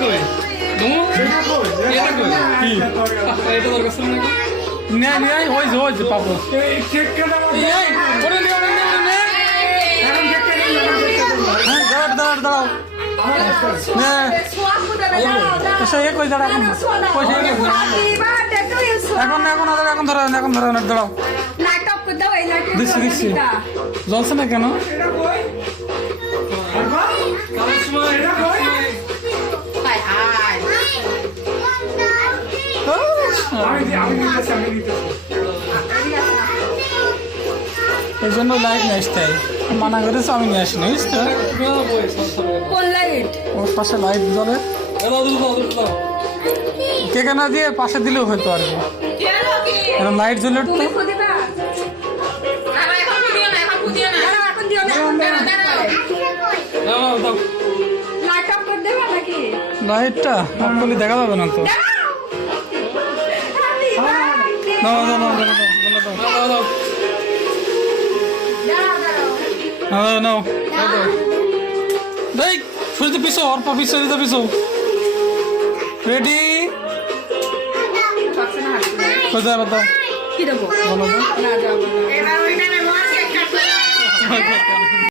কই এটা দরকার ছিল নাকি নে নে ওই যে পাবো এই চেক কেনা এই ওরে নে দাঁড়াও নে পয়সা এ কই দাঁড়া পয়সা এখন ধরো দাঁড়াও দিচ্ছি জ্বলছে না কেন এই জন্য লাইট নিয়ে আসতে মানা করেছে আমি নিয়ে আসিনি বুঝতে ওর পাশে লাইট জ্বলে কে কেন দিয়ে পাশে দিলেও হয়তো আর কি লাইট জ্বলে উঠতো লাইটটা অফ করলে দেখা যাবে না তো নাও দেখ সুজিতে পিছো অল্প পিছো দিতে পিছো রেডি কোথায় বাতাও কি দেবো বলো তো না যাবো